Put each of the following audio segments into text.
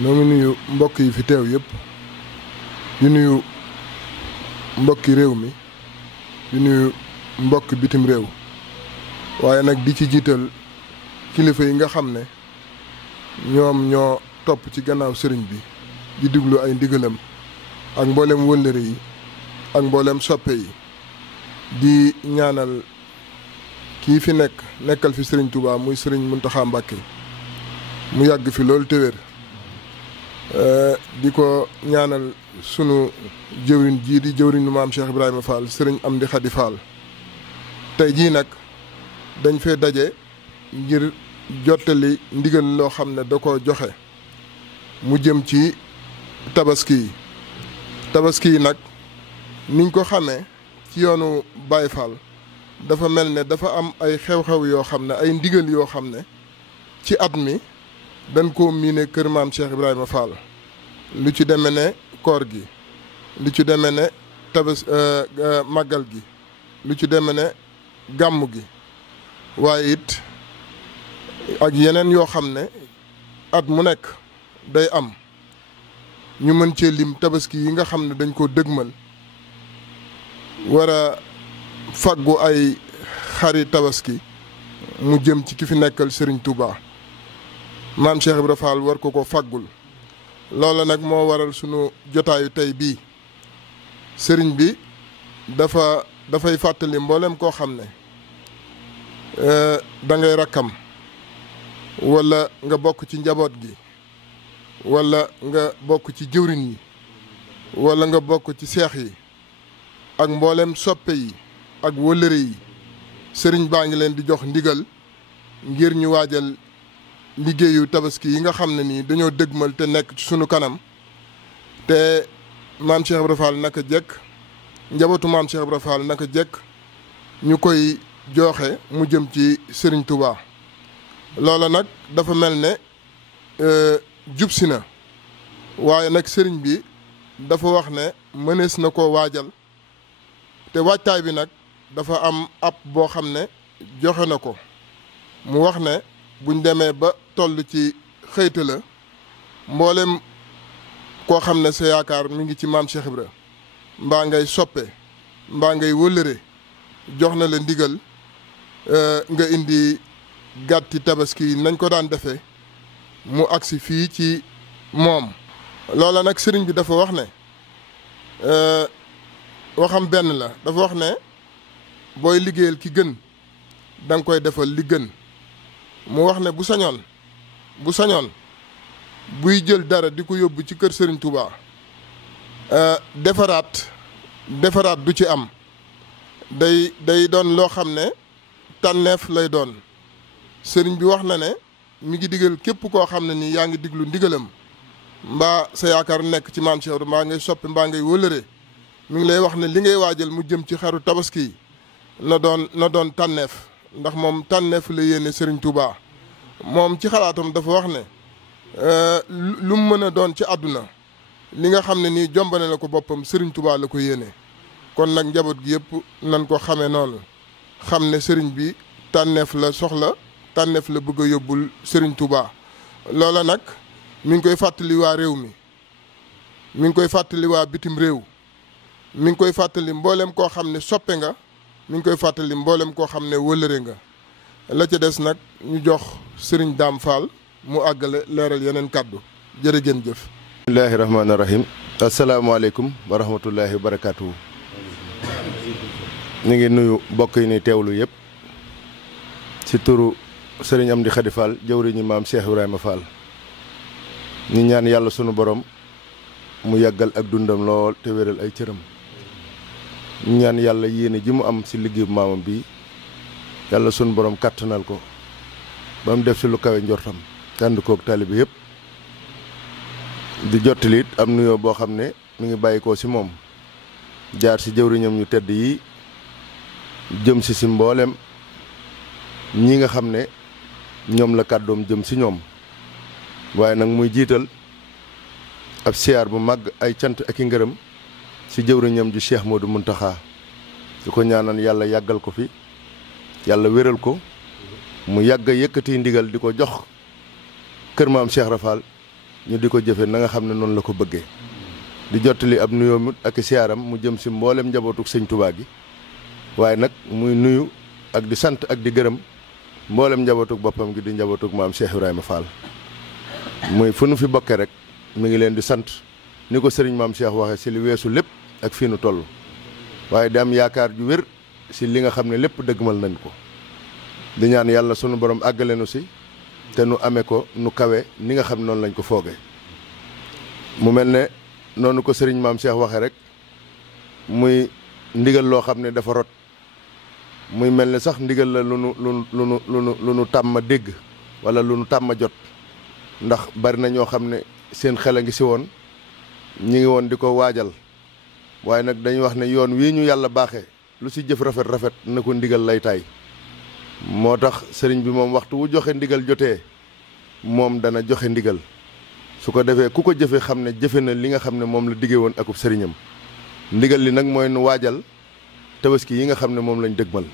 ñoo ngi nuyu mbokk yi fi teew yëpp di nuyu mbokki réew mi di nuyu mbokki bitim réew waaye nag di ci jiital kilifa yi nga xam ne ñoom ñoo topp ci gannaaw sëriñ bi di diglu ay ndigalam ak mboolem wëllëre yi ak mboolem soppe yi di ñaanal kii fi nekkal fi sëriñ Touba muy sëriñ Mountakha Mbacké mu yàgg fi loolu te wér di ko ñaanal sunu jëwriñ jii di jëwriñu maam Cheikh Ibrahima Fall sëriñ Amdi Khady Fall tey jii nag dañ fee daje ngir jottali ndigal loo xam ne da ko joxe mu jëm ci tabaski yi nag niñ ko xamee ci yoonu Baye Fall dafa mel ne dafa am ay xew-xew yoo xam ne ay ndigal yoo xam ne ci at mi dañ koo miine kër maam Cheikh Ibrahima Fall lu ci deme ne koor gi lu ci deme ne màggal gi lu ci deme ne gàmmu gi waaye it ak yeneen yoo xam ne at mu nekk day am ñu mën cee lim tabaski yi nga xam ne dañ koo dëgmal war a faggu ay xari tabaski mu jëm ci ki fi nekkal Serigne Touba maam Cheikh Ibrahima Fall war ko faggul loola nag moo waral sunu jotaayu tey bii sëriñ bi dafay fàttali mboolem koo xam ne da ngay rakkam wala nga bokk ci njaboot gi wala nga bokk ci jëwriñ yi wala nga bokk ci seex yi ak mboolem soppe yi ak wëllëre yi sëriñ baa ngi leen di jox ndigal ngir ñu waajal liggéeyu tabaski yi nga xam ne nii dañoo dëgmal te nekk ci sunu kanam te maam Cheikh Ibrahima Fall naka jekk njabootu maam Cheikh Ibrahima Fall naka jekk ñu koy joxe mu jëm ci Serigne Touba loola nag dafa mel ne jub si na waaye nag sëriñ bi dafa wax ne mënees na koo waajal te waajtaay bi nag dafa am ab boo xam ne joxe na ko mu wax ne buñ demee ba toll ci xëyta la mboolem koo xam ne sa yaakaar mi ngi ci maam Cheikh Ibra mbaa ngay soppe mbaa ngay wëllëre jox na la ndigal nga indi gàtti tabaski nañ ko daan defee mu agsi fii ci moom loola nag sëriñ bi dafa wax ne waxam benn la dafa wax ne booy liggéeyal ki gën da nga koy defal li gën mu wax ne bu sañoon buy jël dara di ko yóbbu ci kër Serigne Touba defaraat du ci am day doon loo xam ne tànneef lay doon sëriñ bi wax na ne mi ngi digal képp koo xam ne nii yaa ngi diglu ndigalam mbaa sa yaakaar nekk ci maam Cheikh mbaa ngay soppi mbaa ngay wëlëre mi ngi lay wax ne li ngay waajal mu jëm ci xaru tabaski yi na doon tànneef ndax moom tànneef la yéene Serigne Touba moom ci xalaatam dafa wax ne lu mu mën a doon ci àdduna li nga xam ne nii jombane la ko boppam Serigne Touba la ko yéene kon nag njaboot gi yëpp nan ko xamee noonu xam ne Serigne bi tànneef la soxla tànneef la bëgg a yóbbul Serigne Touba loola nag mi ngi koy fàttali waa réew mi mi ngi koy fàttali waa bitim réew mi ngi koy fàttali mboolem koo xam ne soppe nga mi ngi koy fàttali mboolem koo xam ne wëllëre nga la ca des nag ñu jox Serigne Dame Fall mu àggale leeral yeneen kàddu jërë ngeen jëf. bismillaahi rahmaani rahiim asalaamaaleykum wa rahmatullaahi wa barakaatuhu. ñu ngi nuyu mbokk yi ni teewlu yëpp ci turu Serigne Amdi Khady Fall jëwriñu maam Cheikh Ibrahima Fall ñu ñaan yàlla sunu borom mu yàggal ak dundam lool te wéral ay cëram. ñu ñaan yàlla yéene ji mu am ci liggéeyu maamam bi yàlla sunu borom kàttanal ko ba mu def ci lu kawe njortam ànd koog taalibe yëpp di jottali it am nuyoo boo xam ne mi ngi bàyyi ko ci moom jaar ci jëwriñam ñu tedd yi jëm ci mboolem ñi nga xam ne ñoom la kàddoom jëm ci ñoom waaye nag muy jiital ab siyaar bu màgg ay cant ak i ngërëm ci jëwriñam ji Cheikh Modou Mountakha di ko ñaanal yàlla yàggal ko fi yàlla wéral ko mu yàgg a yëkkati ndigal di ko jox kër maam Cheikh Rafal ñu di ko jëfe na nga xam ne noonu la ko bëggee di jottali ab nuyoom ak siyaaram mu jëm si mboolem njabootuk sëñ Touba gi waaye nag muy nuyu ak di sant ak di gërëm mboolem njabootuk boppam gi di njabootuk maam Cheikh Ibrahima Fall muy fu nu fi bokke rek mi ngi leen di sant ni ko sëriñ maam Cheikh waxe si li weesu lépp ak fii nu toll waaye di am yaakaar ju wér si li nga xam ne lépp dëggmal nañ ko di ñaan yàlla sunu borom àggale nu si te nu amee ko nu kawe ni nga xam noonu lañ ko fooge mu mel ne noonu ko sëriñ maam Cheikh waxe rek muy ndigal loo xam ne dafa rot muy mel ne sax ndigal la lu nu tàmma dégg wala lu nu tàmma jot ndax bari na ñoo xam ne seen xel a ngi si woon ñi ngi woon di ko waajal waaye nag dañuy wax ne yoon wii ñu yàlla baaxee lu si jëf rafet rafet na ko ndigal lay taay moo tax sëriñ bi moom waxtu wu joxe ndigal jotee moom dana joxe ndigal su ko defee ku ko jëfe xam ne jëfe na li nga xam ne moom la diggee woon akub sëriñam ndigal li nag mooy nu waajal tabaski yi nga xam ne moom lañ dëgmal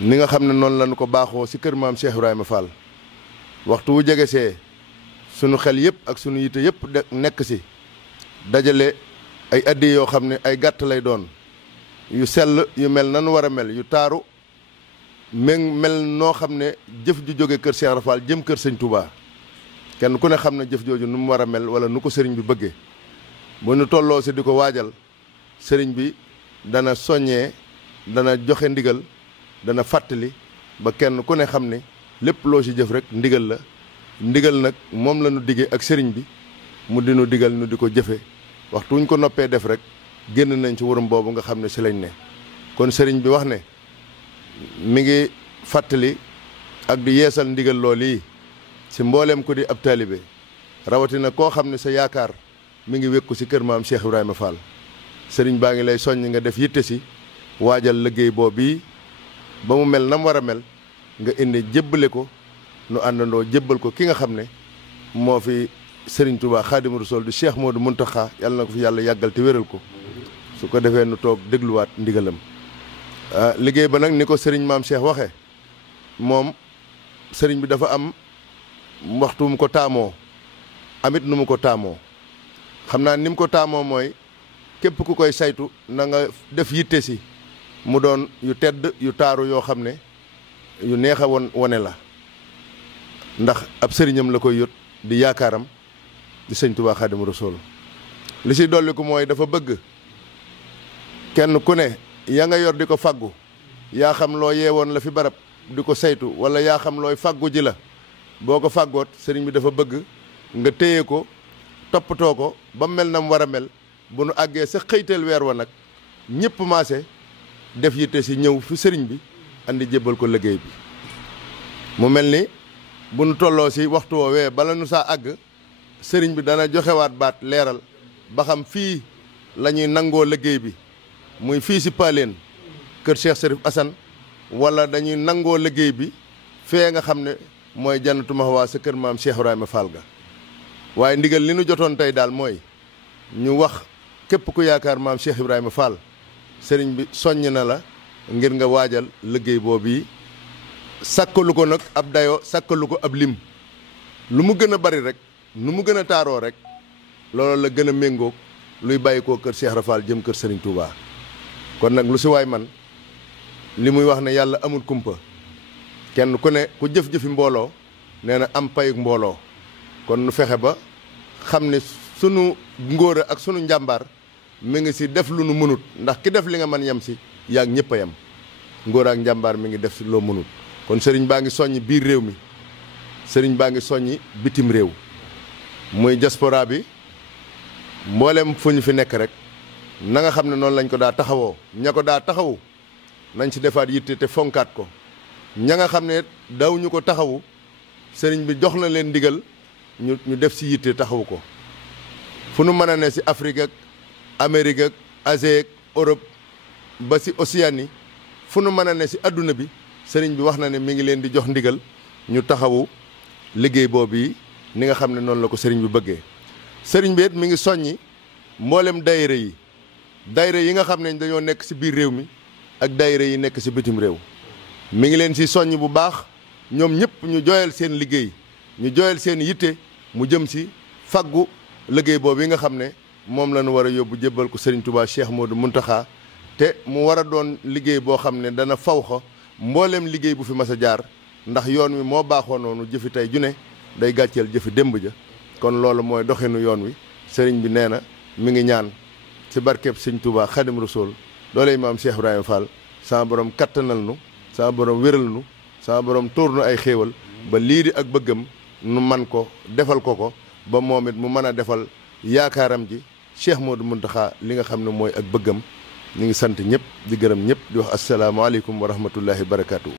ni nga xam ne noonu lañu ko baaxoo si kër maam Cheikh Ibrahima Fall waxtu wu jege see sunu xel yëpp ak sunu yite yëpp nekk si dajale ay addi yoo xam ne ay gàtt lay doon yu sell yu mel nanu war a mel yu taaru mel noo xam ne jëf ju jóge kër Cheikh Ibrahima Fall jëm kër sëñ Touba kenn ku ne xam ne jëf jooju nu mu war a mel wala nu ko sëriñ bi bëggee bu nu tolloo si di ko waajal sëriñ bi dana soññee dana joxe ndigal dana fàttali ba kenn ku ne xam ne lépp loo si jëf rek ndigal la ndigal nag moom la nu diggee ak sëriñ bi mu dinu digal nu di ko jëfe waxtu wuñ ko noppee def rek génn nañ ci wurum boobu nga xam ne si lañ ne kon sëriñ bi wax ne mi ngi fàttali ak di yeesal ndigal loolu yi si mbooleem ko di ab taalibe rawatina koo xam ne sa yaakaar mi ngi wékku si kër maam Cheikh Ibrahima Fall sëriñ baa ngi lay soññ nga def yitte si waajal liggéey boobu bii ba mu mel nam war a mel nga indi jébbale ko nu àndandoo jébbal ko ki nga xam ne moo fi sëriñ Touba Xaadimu Rasuul du Cheikh Modou Mountakha yàlla na ko fi yàlla yàggal te wéral ko su ko defee nu toog dégluwaat ndigalam liggéey ba nag ni ko sëriñ maam Cheikh waxe moom sëriñ bi dafa am waxtu mu ko taamoo amit nu mu ko taamoo xam naa ni mu ko taamoo mooy képp ku koy saytu na nga def yitte si mu doon yu tedd yu taaru yoo xam ne yu neex a wone la ndax ab sëriñam la koy yot di yaakaaram di sëñ Touba Xaadimu Rasuul li si dolli ko mooy dafa bëgg kenn ku ne yaa nga yor di ko faggu yaa xam loo yeewoon la fi barab di ko saytu wala yaa xam looy faggu ji la boo ko faggoot sëriñ bi dafa bëgg nga téye ko toppatoo ko ba mel na mu war a mel bu nu àggee sa xëyteel weer wa nag ñëpp maase def yitte si ñëw fi sëriñ bi andi jébbal ko liggéey bi mu mel ni bu nu tolloo si waxtu woowee bala nu saa àgg sëriñ bi dana joxewaat baat leeral ba xam fii la ñuy nangoo liggéey bi muy fii si Paaleen kër Cheikh Serif Assane wala dañuy nangoo liggéey bi fee nga xam ne mooy Jannatu Mahwa sa kër maam Cheikh Ibrahima Fall ga waaye ndigal li nu jotoon tey daal mooy ñu wax képp ku yaakaar maam Cheikh Ibrahima Fall sëriñ bi soññ na la ngir nga waajal liggéey boobu yi sàkkalu ko nag ab dayoo sàkkalu ko ab lim lu mu gën a bari rek nu mu gën a taaroo rek loolu la gën a méngoog luy bàyyi koo kër Cheikh Ibra Fall jëm kër Serigne Touba kon nag lu si waay man li muy wax ne yàlla amul kumpa kenn ku ne ku jëf-jëfi mbooloo nee na am payuk mbooloo kon nu fexe ba xam ne sunu ngóora ak sunu njàmbaar mi ngi si def lu nu mënut ndax ki def li nga mën yem si yaa ngi ñëpp a yem ngóora ak njàmbaar mi ngi def si loo mënut kon sëriñ baa ngi soññi biir réew mi sëriñ baa ngi soññi bitim réew muy diaspora bi mboolem fu ñu fi nekk rek na nga xam ne noonu lañ ko daa taxawoo ña ko daa taxawu nañ si defaat yitte te fonkaat ko ña nga xam ne daw ñu ko taxawu sëriñ bi jox na leen ndigal ñu def si yitte taxawu ko fu nu mën a ne si Afrique ak Amérique ak Asie ak Europe ba si Océanie fu nu mën a ne si adduna bi sëriñ bi wax na ne mi ngi leen di jox ndigal ñu taxawu liggéey boobu yi ni nga xam ne noonu la ko sëriñ bi bëggee sëriñ bi it mi ngi soññi mboolem daayira yi nga xam ne dañoo nekk si biir réew mi ak daayira yi nekk si bitim réew mi ngi leen si soññ bu baax ñoom ñëpp ñu jooyal seen liggéey ñu jooyal seen yitte mu jëm si faggu liggéey boobu yi nga xam ne moom la ñu war a yóbbu jébbal ko Serigne Touba Cheikh Modou Mountakha te mu war a doon liggéey boo xam ne dana faw xa mbooleem liggéey bu fi mas a jaar ndax yoon wi moo baaxoo noonu jëfi tey ju ne day gàcceel jëfi démb ja kon loolu mooy doxinu yoon wi sëriñ bi nee na mi ngi ñaan ci barkeb Sëriñ Touba Xadim Rasul dooley maam Cheikh Ibrahima Fall sama borom kattanal nu sama borom wéral nu sama borom tóor nu ay xéewal ba lii di ak bëggam nu man ko defal ko ba moom it mu mën a defal yaakaaram ji Cheikh Modou Mountakha li nga xam ne mooy ak bëggam ñu ngi sant ñëpp di gërëm ñëpp di wax asalaamaaleykum wa rahmatullahi wa barakaatu.